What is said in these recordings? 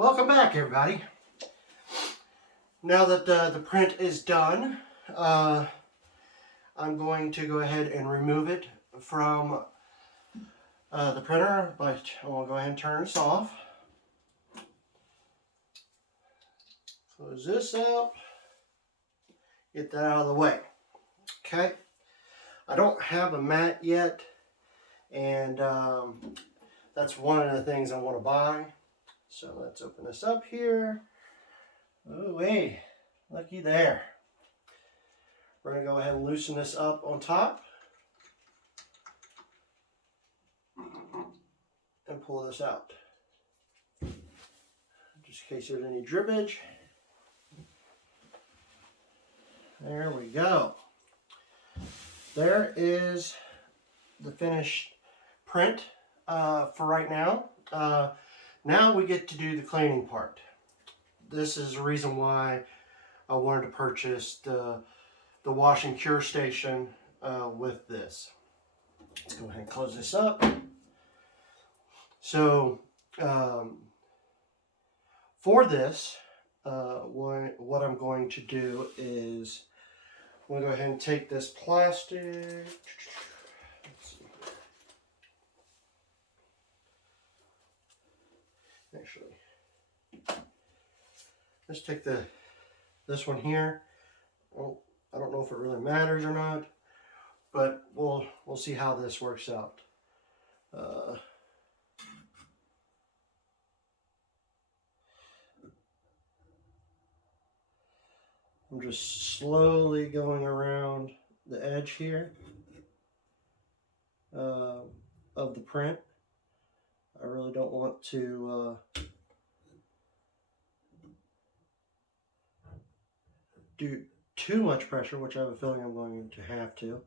Welcome back, everybody. Now that the print is done, I'm going to go ahead and remove it from the printer, but I'll go ahead and turn this off. Close this up. Get that out of the way. Okay. I don't have a mat yet, and that's one of the things I want to buy. So let's open this up here. Oh, hey, looky there. We're going to go ahead and loosen this up on top and pull this out. Just in case there's any drippage. There we go. There is the finished print for right now. Now we get to do the cleaning part. This is the reason why I wanted to purchase the wash and cure station with this. Let's go ahead and close this up. So for this, what I'm going to do is I'm going to go ahead and take this plastic. Actually, let's take this one here. Well, I don't know if it really matters or not, but we'll see how this works out. I'm just slowly going around the edge here of the print. I really don't want to do too much pressure, which I have a feeling I'm going to have to.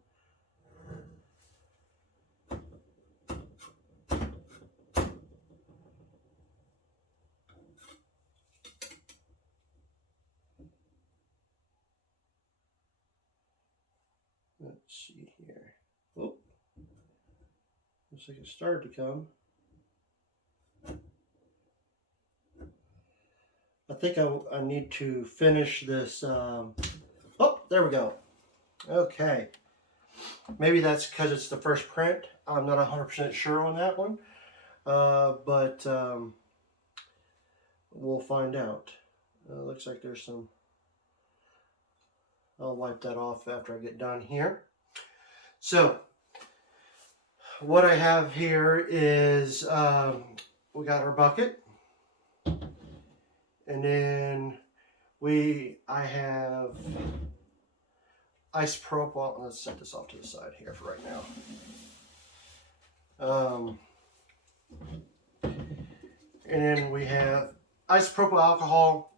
Let's see here. Oh, looks like it started to come. I think I need to finish this. Oh, there we go. Okay. Maybe that's because it's the first print. I'm not 100% sure on that one. But we'll find out. Looks like there's some. I'll wipe that off after I get done here. So, what I have here is we got our bucket. And then I have isopropyl. Let's set this off to the side here for right now. And then we have isopropyl alcohol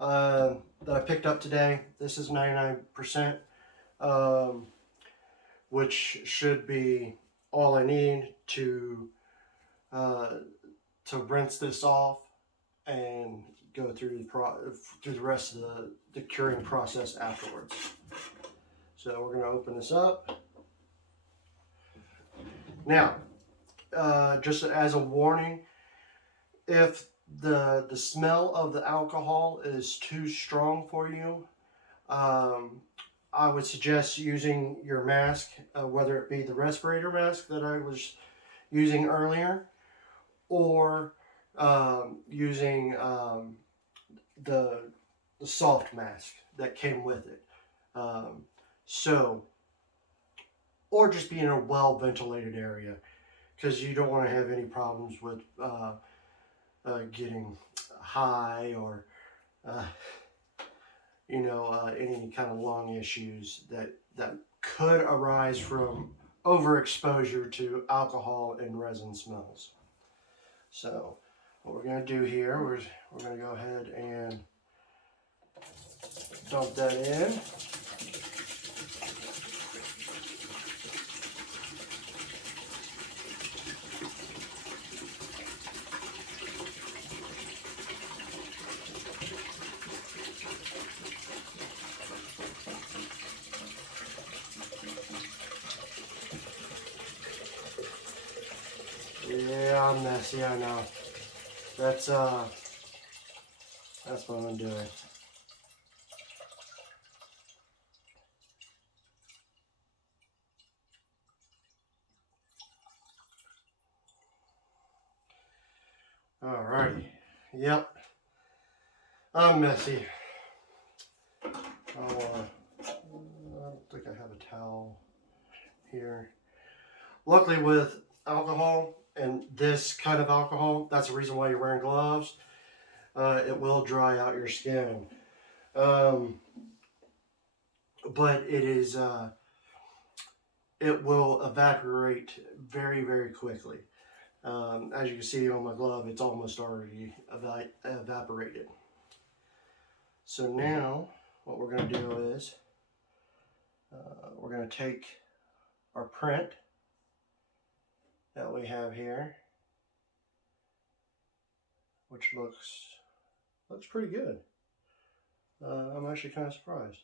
that I picked up today. This is 99%, which should be all I need to rinse this off and go through the rest of the curing process afterwards. So we're going to open this up. Now, just as a warning, if the smell of the alcohol is too strong for you, I would suggest using your mask, whether it be the respirator mask that I was using earlier, or using the soft mask that came with it. Or just be in a well ventilated area, because you don't want to have any problems with getting high or any kind of lung issues that could arise from overexposure to alcohol and resin smells. So what we're going to do here, we're going to go ahead and dump that in. Yeah, I'm messy, I know. That's That's what I'm doing. Alrighty. Yep. I'm messy. I don't think I have a towel here. Luckily with alcohol, and this kind of alcohol, that's the reason why you're wearing gloves. It will dry out your skin. But it will evaporate very, very quickly. As you can see on my glove, it's almost already evaporated. So now what we're going to do is we're going to take our print that we have here, which looks pretty good. I'm actually kind of surprised,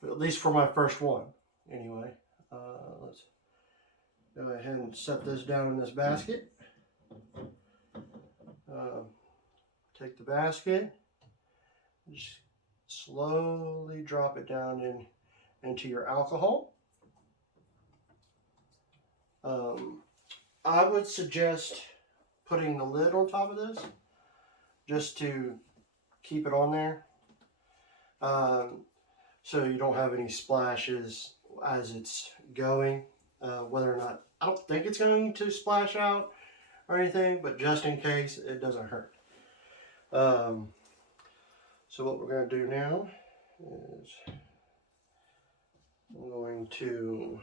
but at least for my first one anyway. Let's go ahead and set this down in this basket. Take the basket, just slowly drop it down into your alcohol. I would suggest putting the lid on top of this just to keep it on there, so you don't have any splashes as it's going. Whether or not, I don't think it's going to splash out or anything, but just in case, it doesn't hurt. So what we're going to do now is I'm going to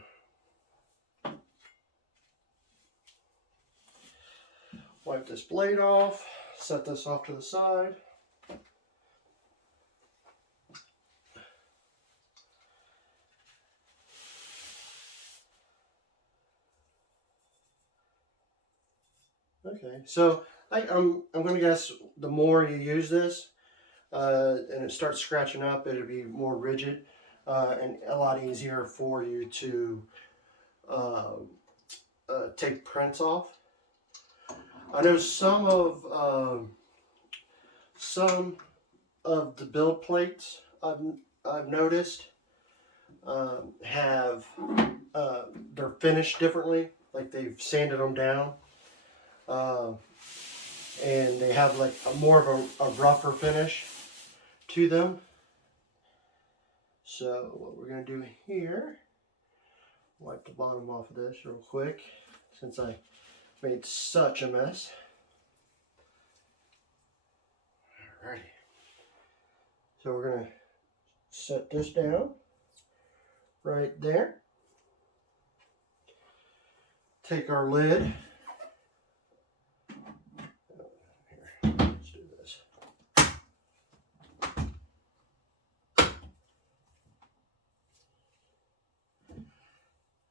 wipe this blade off, set this off to the side. Okay, so I'm going to guess the more you use this and it starts scratching up, it'll be more rigid and a lot easier for you to take prints off. I know some of the build plates I've noticed have they're finished differently, like they've sanded them down. And they have like more of a rougher finish to them. So what we're going to do here, wipe the bottom off of this real quick since I made such a mess. Alrighty. So we're going to set this down right there. Take our lid.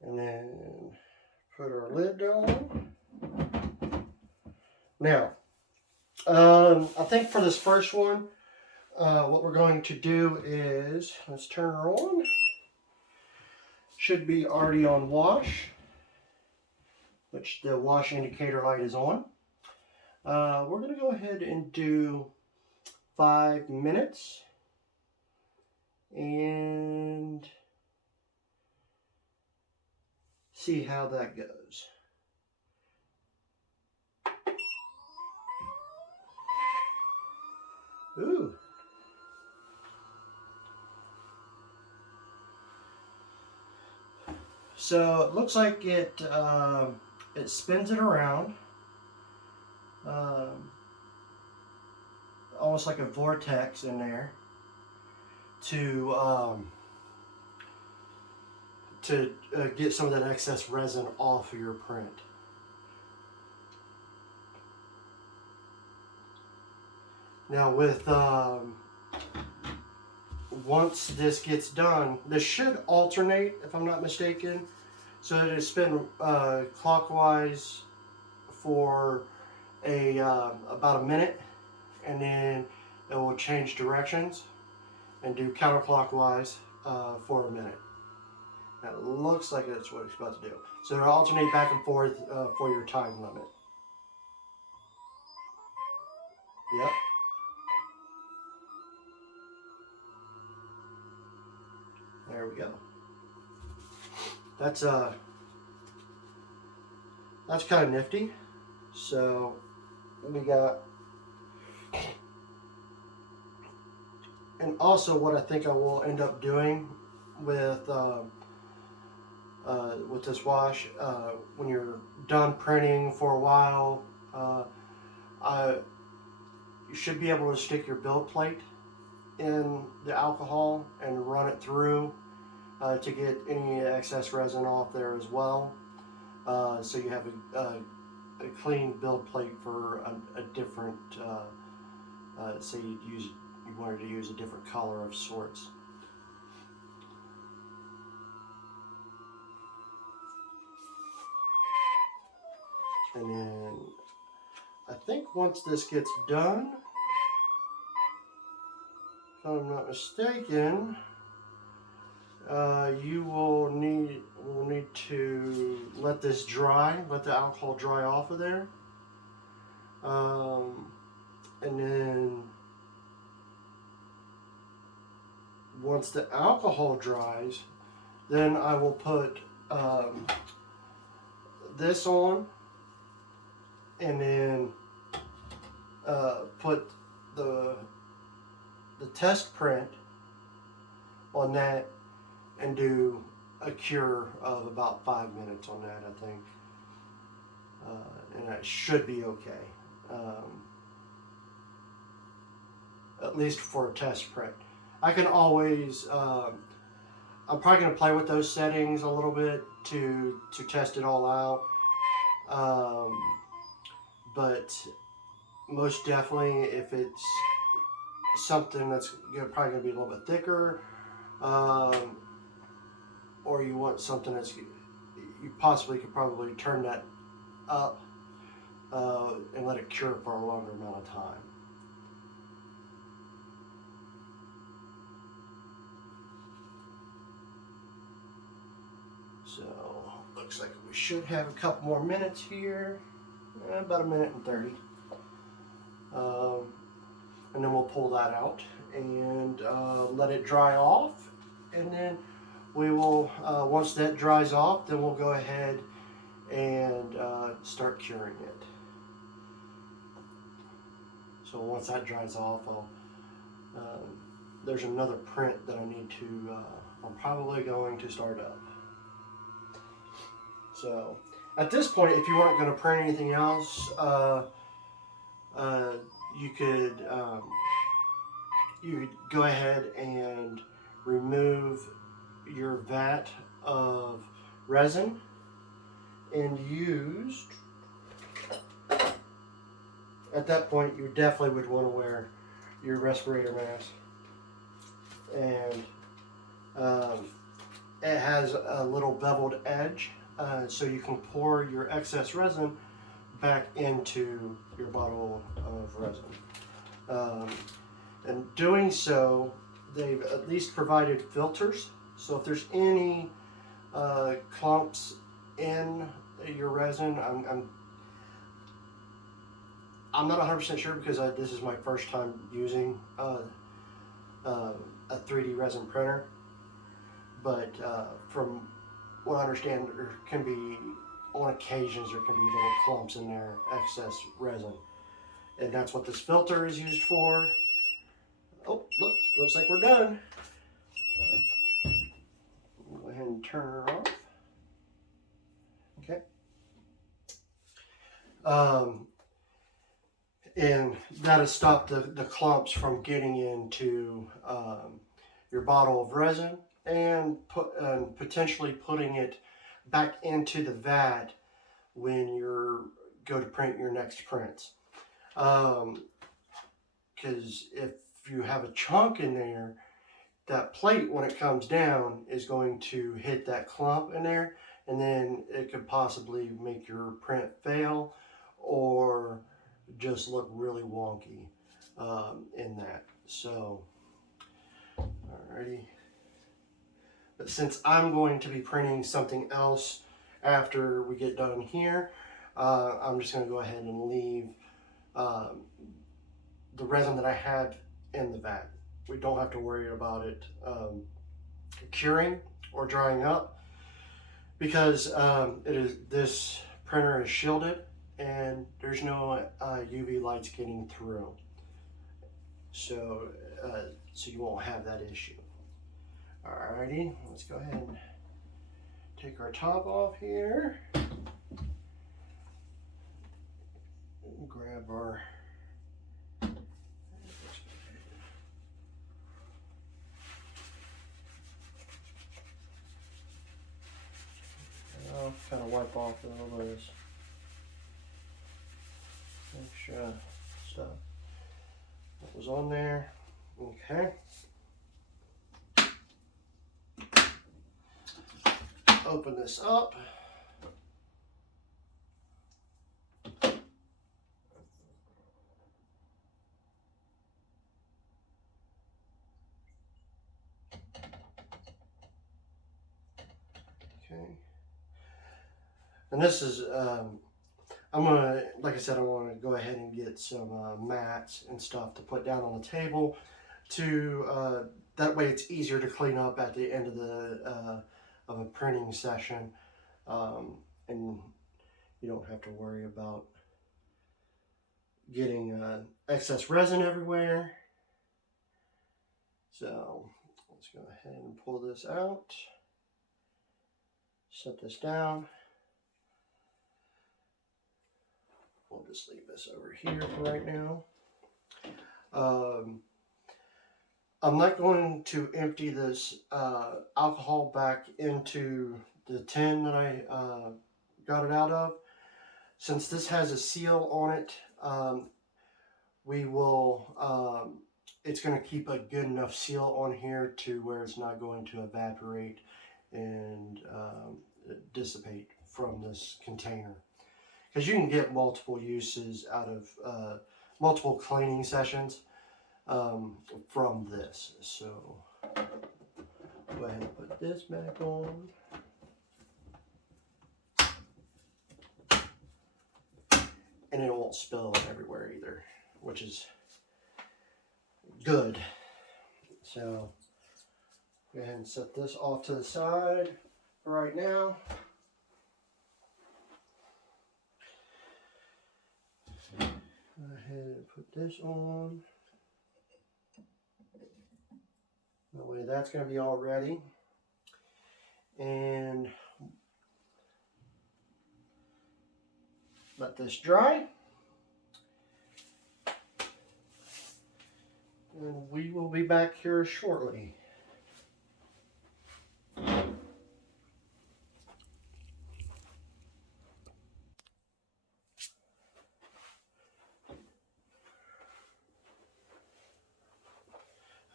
And then put our lid down. Now, I think for this first one, what we're going to do is, let's turn her on. Should be already on wash, which the wash indicator light is on. We're going to go ahead and do 5 minutes. And see how that goes. Ooh. So it looks like it spins it around, almost like a vortex in there to get some of that excess resin off of your print. Now with once this gets done, this should alternate if I'm not mistaken, so that it spin clockwise for about a minute, and then it will change directions and do counterclockwise for a minute. That looks like that's what it's about to do. So it'll alternate back and forth for your time limit. Yep. we go. That's kind of nifty. So we got, and also what I think I will end up doing with this wash, when you're done printing for a while, you should be able to stick your build plate in the alcohol and run it through to get any excess resin off there as well. So you have a clean build plate for a different, say you wanted to use a different color of sorts. And then I think once this gets done, if I'm not mistaken, you will need to let this dry, let the alcohol dry off of there, and then once the alcohol dries, then I will put this on, and then put the test print on that and do a cure of about 5 minutes on that, I think, and that should be okay, at least for a test print. I can always, I'm probably going to play with those settings a little bit to test it all out, but most definitely if it's something that's probably going to be a little bit thicker, or you want something that's, you possibly could probably turn that up and let it cure for a longer amount of time. So looks like we should have a couple more minutes here, about 1:30. And then we'll pull that out and let it dry off, and then we will, once that dries off, then we'll go ahead and start curing it. So once that dries off, there's another print that I need to, I'm probably going to start up. So at this point, if you weren't going to print anything else, you could go ahead and remove your vat of resin and use, at that point you definitely would want to wear your respirator mask, and it has a little beveled edge, so you can pour your excess resin back into your bottle of resin. And doing so, they've at least provided filters, so if there's any clumps in your resin, I'm not 100% sure because this is my first time using a 3D resin printer, but from what I understand, there can be, on occasions, there can be little clumps in there, excess resin, and that's what this filter is used for. Oh, looks like we're done. Go ahead and turn her off. Okay. And that'll stop the clumps from getting into your bottle of resin and potentially putting it back into the vat when you go to print your next prints. Because if you have a chunk in there, that plate, when it comes down, is going to hit that clump in there, and then it could possibly make your print fail or just look really wonky in that. So, alrighty. But since I'm going to be printing something else after we get done here, I'm just going to go ahead and leave the resin that I had in the vat. We don't have to worry about it curing or drying up, because this printer is shielded and there's no UV lights getting through, so so you won't have that issue. Alrighty, let's go ahead and take our top off here. Grab our I'll kind of wipe off a little bit of this extra stuff that was on there. Okay. Open this up. Okay. And this is, I'm gonna, like I said, I want to go ahead and get some mats and stuff to put down on the table to, that way it's easier to clean up at the end of the, of a printing session. And you don't have to worry about getting excess resin everywhere. So let's go ahead and pull this out, set this down. We'll just leave this over here for right now. I'm not going to empty this alcohol back into the tin that I got it out of. Since this has a seal on it, we will, it's going to keep a good enough seal on here to where it's not going to evaporate and dissipate from this container. Because you can get multiple uses out of multiple cleaning sessions from this. So go ahead and put this back on. And it won't spill everywhere either, which is good. So go ahead and set this off to the side for right now. Go ahead and put this on. That way that's going to be all ready. And let this dry. And we will be back here shortly.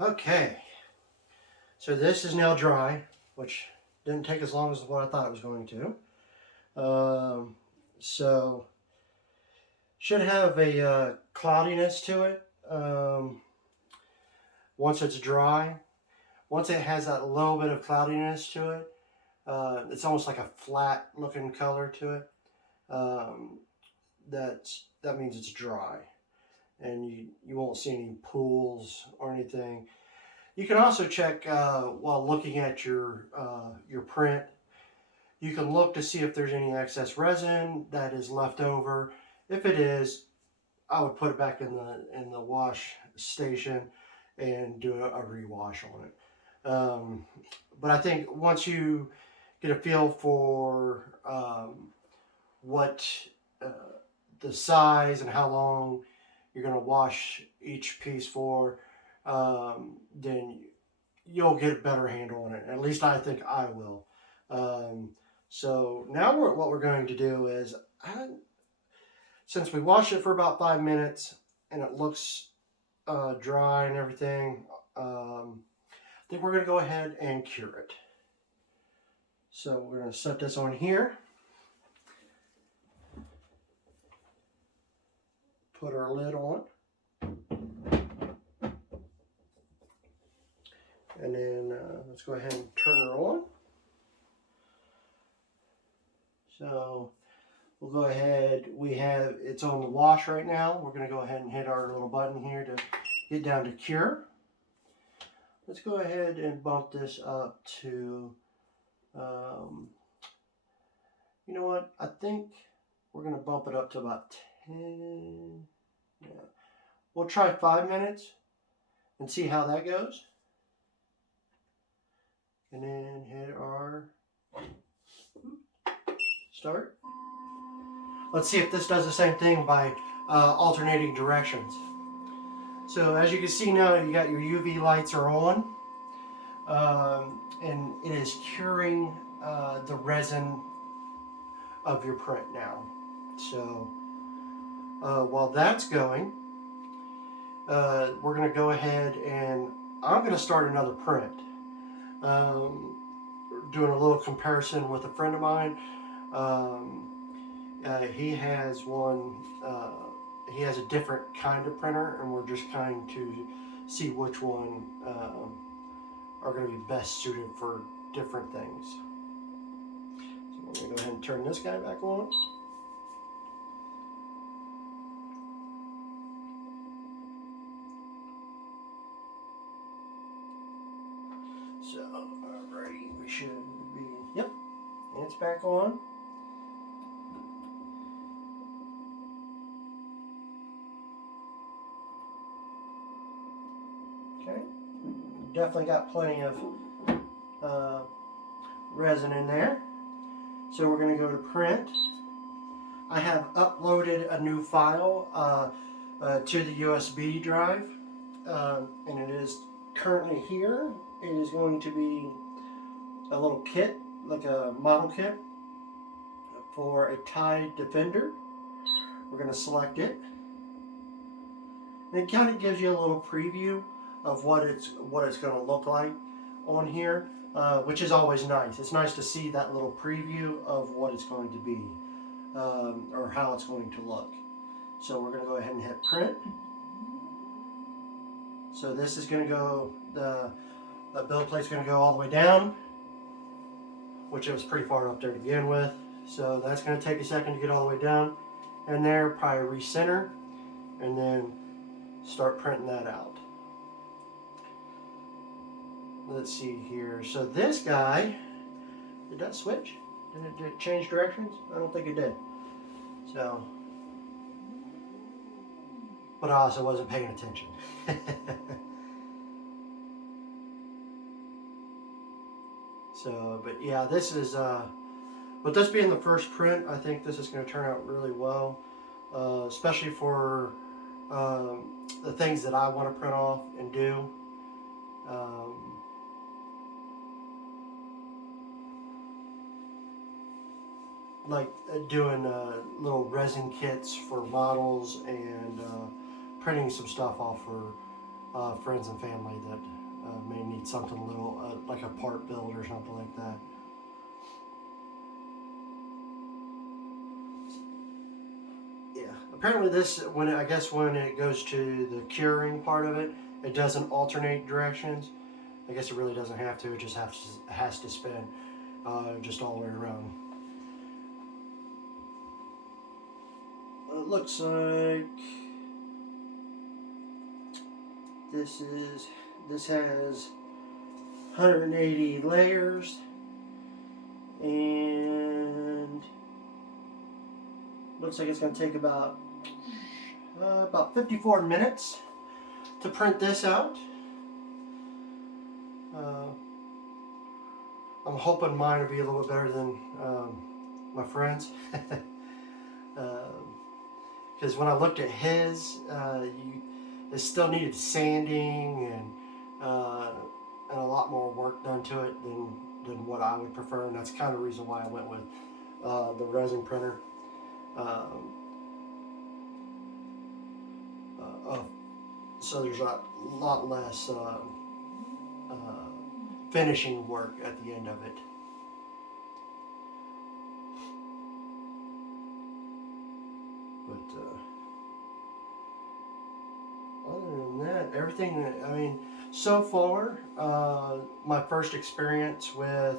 Okay, so this is now dry, which didn't take as long as what I thought it was going to. So should have a cloudiness to it once it's dry. Once it has that little bit of cloudiness to it, it's almost like a flat looking color to it. That means it's dry. And you won't see any pools or anything. You can also check while looking at your print. You can look to see if there's any excess resin that is left over. If it is, I would put it back in the wash station and do a rewash on it. But I think once you get a feel for what the size and how long you're going to wash each piece for, then you'll get a better handle on it. At least I think I will. So now what we're going to do is, since we washed it for about 5 minutes and it looks dry and everything, I think we're going to go ahead and cure it. So we're going to set this on here. Put our lid on. And then let's go ahead and turn her on. So we'll go ahead, it's on the wash right now. We're going to go ahead and hit our little button here to get down to cure. let's go ahead and bump this up to, you know what, I think we're going to bump it up to about 10, yeah. We'll try 5 minutes and see how that goes. And then hit our start. Let's see if this does the same thing by alternating directions. So as you can see now, you got your UV lights are on, and it is curing the resin of your print now. So while that's going, we're going to go ahead and I'm going to start another print. Doing a little comparison with a friend of mine. He has one, he has a different kind of printer, and we're just trying to see which one are going to be best suited for different things. So we're going to go ahead and turn this guy back on. So, alrighty, we should be, yep, it's back on. Okay, definitely got plenty of resin in there. So we're going to go to print. I have uploaded a new file to the USB drive, and it is currently here. It is going to be a little kit, like a model kit for a Tide Defender. We're going to select it, and it kind of gives you a little preview of what it's going to look like on here, which is always nice. It's nice to see that little preview of what it's going to be, or how it's going to look. So we're going to go ahead and hit print. So this is going to go, the build plate's going to go all the way down, which it was pretty far up there to begin with. So that's going to take a second to get all the way down. And there, probably recenter, and then start printing that out. Let's see here. So this guy, did that switch? Did it change directions? I don't think it did. So, but I also wasn't paying attention. So, but yeah, this is, with this being the first print, I think this is going to turn out really well, especially for the things that I want to print off and do. Like doing little resin kits for models and printing some stuff off for friends and family that may need something little, like a part build or something like that. Yeah, apparently this, when it goes to the curing part of it, it doesn't alternate directions. I guess it really doesn't have to. It just has to spin just all the way around. It looks like this has 180 layers, and looks like it's going to take about 54 minutes to print this out. I'm hoping mine will be a little bit better than my friend's. Because when I looked at his, it still needed sanding and a lot more work done to it than what I would prefer, and that's kind of the reason why I went with the resin printer. So there's a lot less finishing work at the end of it. But other than that, everything, I mean, so far, my first experience with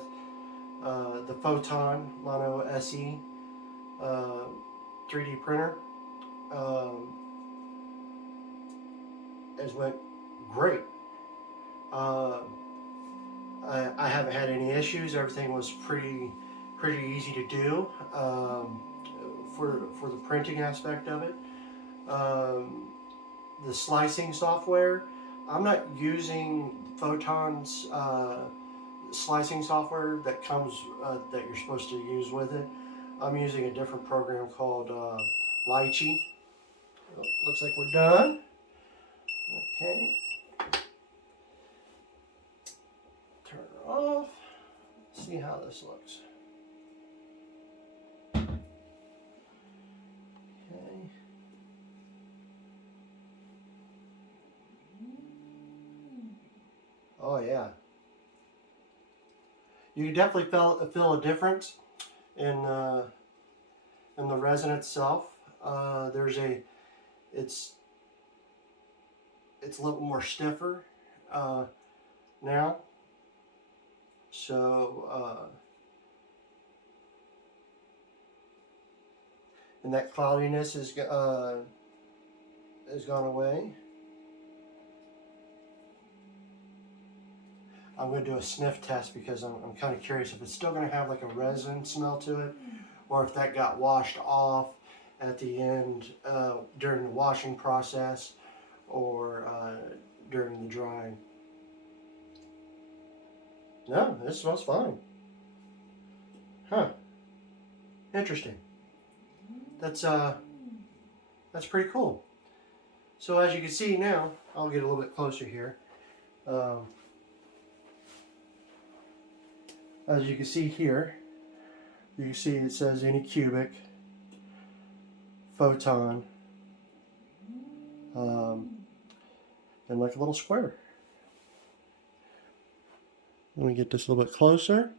the Photon Mono SE 3D printer has went great. Uh, I haven't had any issues. Everything was pretty easy to do for the printing aspect of it. Um, the slicing software, I'm not using Photon's slicing software that comes that you're supposed to use with it. I'm using a different program called Lychee. Oh, looks like we're done. Okay. Turn it off. See how this looks. Okay. Oh yeah. You can definitely feel a difference in the resin itself. It's a little more stiffer now. So and that cloudiness has gone away. I'm going to do a sniff test because I'm kind of curious if it's still going to have like a resin smell to it, or if that got washed off at the end during the washing process, or during the drying. No, this smells fine. Huh. Interesting. That's pretty cool. So as you can see now, I'll get a little bit closer here. As you can see here, you can see it says anycubic, photon, and like a little square. Let me get this a little bit closer.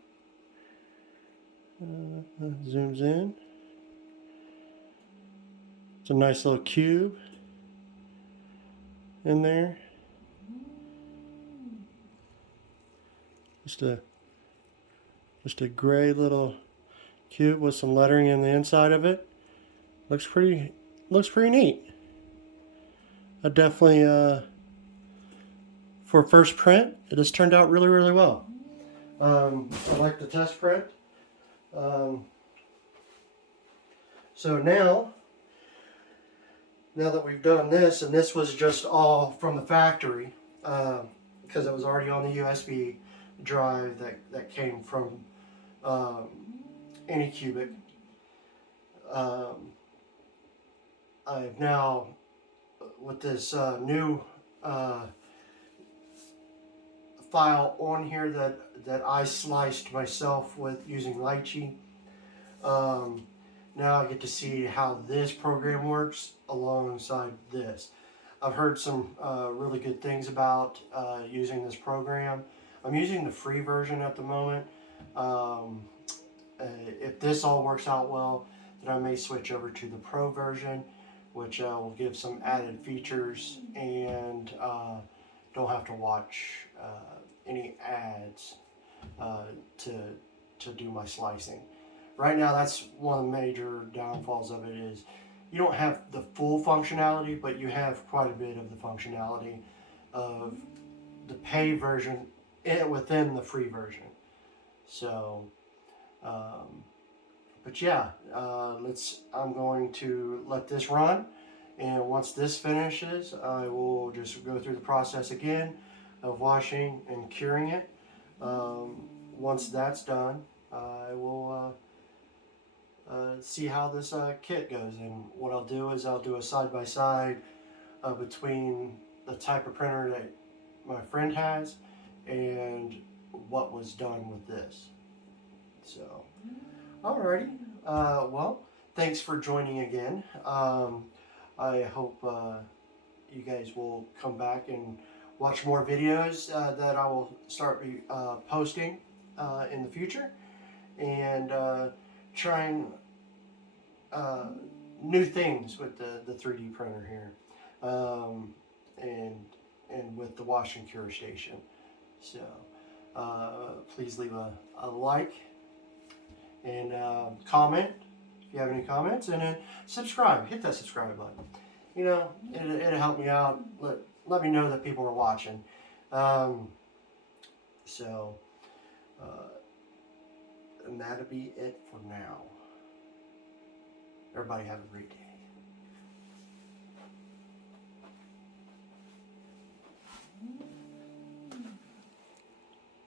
Zooms in. It's a nice little cube in there. Just a gray little cube with some lettering in the inside of it. Looks pretty neat. I definitely for first print, it has turned out really well. I like the test print. So now that we've done this, and this was just all from the factory, because it was already on the USB drive that came from anycubic. I've now, with this new file on here that I sliced myself with using Lychee, now I get to see how this program works alongside this. I've heard some really good things about using this program. I'm using the free version at the moment. If this all works out well, then I may switch over to the pro version, which will give some added features and don't have to watch any ads to do my slicing. Right now, that's one of the major downfalls of it is you don't have the full functionality, but you have quite a bit of the functionality of the pay version within the free version. So, but yeah, I'm going to let this run, and once this finishes, I will just go through the process again of washing and curing it. Once that's done, I will see how this kit goes, and what I'll do is I'll do a side-by-side between the type of printer that my friend has and what was done with this. So, alrighty, well, thanks for joining again. I hope you guys will come back and watch more videos that I will start posting in the future, and trying new things with the 3D printer here, and with the wash and cure station. So please leave a like and comment if you have any comments, and then subscribe. Hit that subscribe button. You know, it'll help me out. Let me know that people are watching. So, and that'll be it for now. Everybody have a great day.